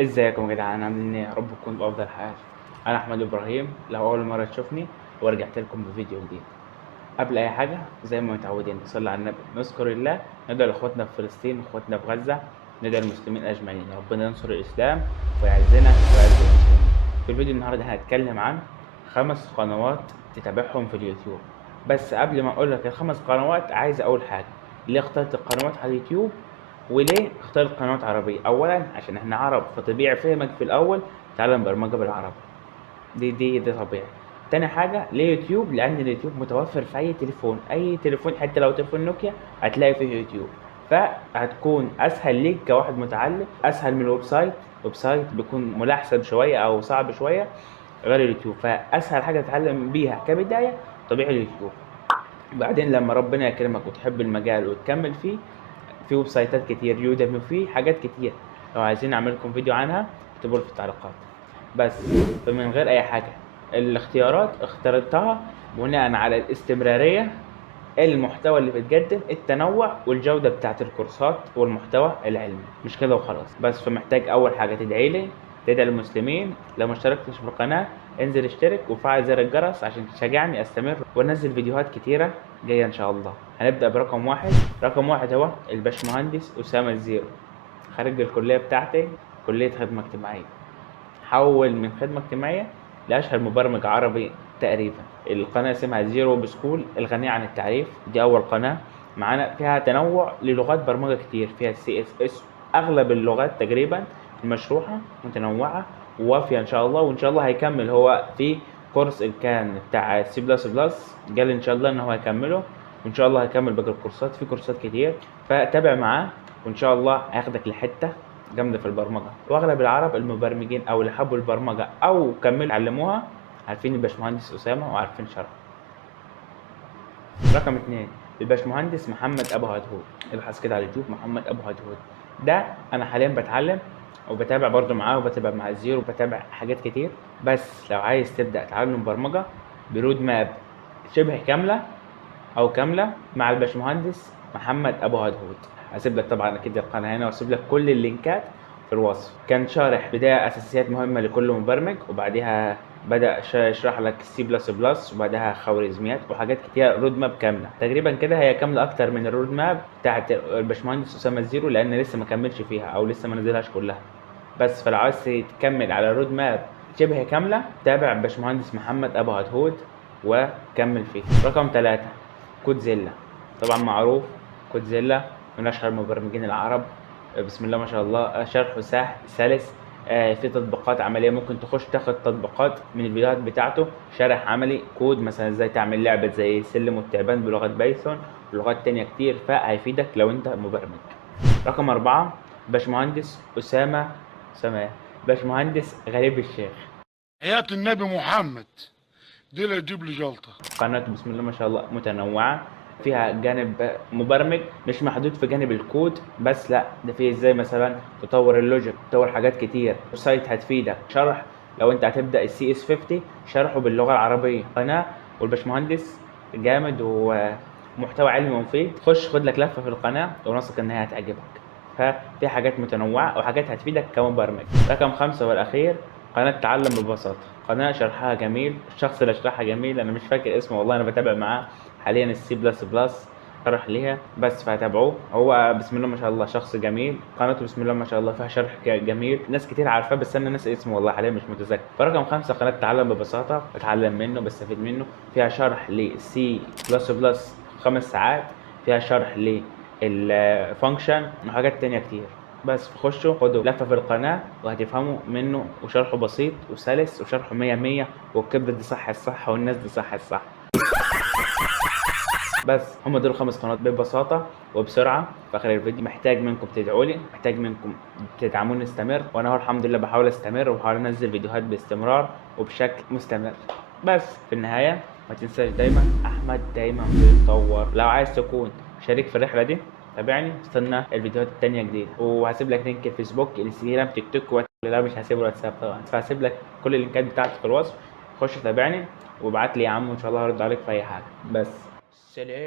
ازيكم يا جدعان، عاملين ايه؟ يا رب تكونوا بافضل حال. انا احمد ابراهيم، لو اول مره تشوفني ورجعت لكم بفيديو جديد. قبل اي حاجه زي ما متعودين نصلي على النبي، نذكر الله، ندعو لاخواتنا في فلسطين واخواتنا في غزه، ندعو المسلمين اجمعين يا ربنا ينصر الاسلام ويعزنا ويعز المسلمين. في الفيديو النهارده هنتكلم عن 5 قنوات تتابعهم في اليوتيوب. بس قبل ما اقول لك ال5 قنوات عايز اقول حاجه: ليه اخترت القنوات على اليوتيوب وليه اخترت قنوات عربية؟ أولا عشان احنا عرب، فطبيعي فهمك في الأول تعلم برمجة بالعربي، دي طبيعي. تاني حاجة ليه يوتيوب؟ لأن اليوتيوب متوفر في أي تليفون، أي تليفون، حتى لو تليفون نوكيا هتلاقي فيه يوتيوب. فهتكون أسهل ليك كواحد متعلم، أسهل من الويب سايت. الويب سايت بيكون ملحسن شوية أو صعب شوية غير اليوتيوب، فأسهل حاجة تتعلم بيها كبداية طبيعي اليوتيوب. بعدين لما ربنا يكرمك وتحب المجال وتكمل فيه، في ويب سايتات كتير، يوديمي، في حاجات كتير. لو عايزين اعمل لكم فيديو عنها اكتبوا لي في التعليقات. بس فمن غير اي حاجه، الاختيارات اخترتها بناء على الاستمراريه، المحتوى اللي بيتقدم، التنوع والجوده بتاعت الكورسات والمحتوى العلمي، مش كده وخلاص. بس فمحتاج اول حاجه تدعي لي، تدعي للمسلمين. لو ما اشتركتش في القناه انزل اشترك وفعل زر الجرس عشان تشجعني استمر وانزل فيديوهات كتيره جايه ان شاء الله. هنبدا برقم واحد. رقم واحد هو الباشمهندس اسامه الزيرو، خارج الكليه بتاعتي، كليه خدمه اجتماعيه. حول من خدمة اجتماعية لأشهر مبرمج عربي تقريبا. القناة اسمها زيرو بسكول الغنية عن التعريف، دي أول قناة معانا فيها تنوع للغات برمجة كتير، فيها سي اس اس، أغلب اللغات تقريبا المشروحة متنوعة ووافية إن شاء الله. وإن شاء الله هيكمل هو في كورس اللي كان بتاع سي بلس بلس، قال إن شاء الله إن هو هيكمله، وإن شاء الله هيكمل باقي الكورسات، في كورسات كتير فتابع معاه، وإن شاء الله هياخدك لحتة جامده في البرمجه. واغلب العرب المبرمجين او اللي حبوا البرمجه او كملوا علموها عارفين الباشمهندس اسامه وعارفين شرحه. رقم اتنين الباشمهندس محمد ابو هدهود، ابحث كده على اليوتيوب محمد ابو هدهود. ده انا حاليا بتعلم وبتابع برضه معاه، وبتابع مع الزيرو، وبتابع حاجات كتير. بس لو عايز تبدا تعلم برمجه برود ماب شبه كامله او كامله مع الباشمهندس محمد ابو هدهود، هسيب لك طبعا اكيد القناه هنا، واسيب لك كل اللينكات في الوصف. كان شارح بدايه اساسيات مهمه لكل مبرمج، وبعديها بدا يشرح لك سي بلس بلس، وبعدها خوارزميات وحاجات كتير، رود ماب كامله تقريبا كده. هي كامله اكتر من الرود ماب بتاعت الباشمهندس اسامه الزيرو، لان لسه ما كملش فيها او لسه ما نزلهاش كلها. بس فلو عايز تكمل على رود ماب شبه كامله تابع باشمهندس محمد ابو هدهود وكمل فيه. رقم 3 كودزيلا، طبعا معروف كودزيلا من اشهر المبرمجين العرب. بسم الله ما شاء الله، شرحه سلس. في تطبيقات عمليه ممكن تخش تاخد تطبيقات من الفيديوهات بتاعته، شرح عملي كود مثلا ازاي تعمل لعبه زي السلم والتعبان بلغه بايثون ولغات تانية كتير، فهيفيدك لو انت مبرمج. رقم 4 باشمهندس أسامة باشمهندس غريب الشيخ. حياة النبي محمد دي اللي تجيب لي جلطة. قناته بسم الله ما شاء الله متنوعة، فيها جانب مبرمج مش محدود في جانب الكود بس، لا ده فيه ازاي مثلا تطور اللوجيك، تطور حاجات كتير. سايت هتفيدك، شرح لو انت هتبدا السي اس 50 شرحه باللغه العربيه. قناه والباشمهندس جامد ومحتوى علمي ومفيد. خش خد لك لفه في القناه ونثق ان هي هتعجبك، ففي حاجات متنوعه وحاجات هتفيدك كمبرمج. رقم 5 والاخير قناه تعلم ببساطه، قناه شرحها جميل، الشخص اللي شرحها جميل انا مش فاكر اسمه والله، انا بتابع معاه حاليا السي بلس بلس شرح ليها بس، فهتابعوه. هو بسم الله ما شاء الله شخص جميل، قناته بسم الله ما شاء الله فيها شرح جميل، ناس كتير عارفاه بس انا ناسي اسمه والله حاليا مش متذكر. فرقم 5 قناه تعلم ببساطه، بتعلم منه بستفيد منه، فيها شرح للسي بلس بلس 5 ساعات، فيها شرح للفانكشن وحاجات تانية كتير. بس خشوا خدوا لفة في القناة وهتفهموا منه، وشرحه بسيط وسلس وشرحه مية مية، والكبدة دي صح الصح والناس دي صح الصح. بس هم دول 5 قنوات ببساطة وبسرعة. في آخر الفيديو محتاج منكم تدعوا لي، محتاج منكم تدعموني استمر، وأنا هو الحمد لله بحاول استمر وبحاول أنزل فيديوهات باستمرار وبشكل مستمر. بس في النهاية ما تنساش دايما أحمد دايما بيتطور. لو عايز تكون شريك في الرحلة دي تابعني، استنى الفيديوهات التانية جديدة، وهسيب لك لينك الفيسبوك الانستجرام تيك توك لا مش هسيب الواتساب طبعا، فهسيب لك كل اللينكات بتاعتي في الوصف. خش تابعني وابعت لي يا عم وان شاء الله هرد عليك في اي حاجة. بس سلام.